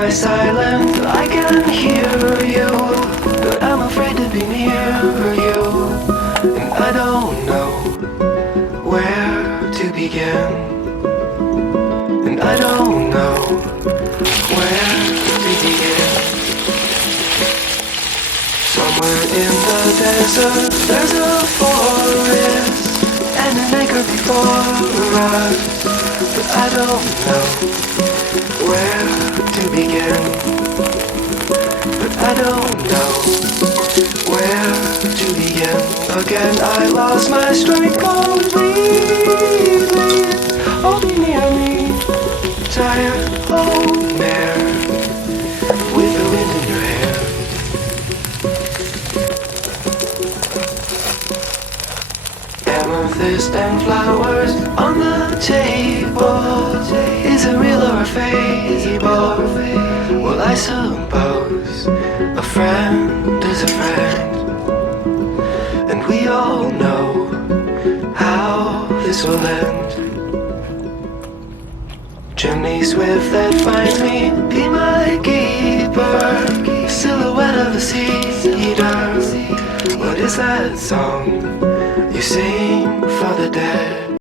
my silence, I can hear you, but I'm afraid to be near you, and I don't know where to begin, and I don't know where to begin. Somewhere in the desert, there's a forest, and an anchor before us, but I don't know where to begin, but I don't know where to begin. Again I lost my strength completely. Hold me near me, tired old mare, with the wind in your hair. Amethyst and flowers on the table. Is it real or a fable? Well, I suppose a friend is a friend, and we all know how this will end. Chimney swift that finds me, be my keeper. Silhouette of a cedar. What is that song you sing for the dead?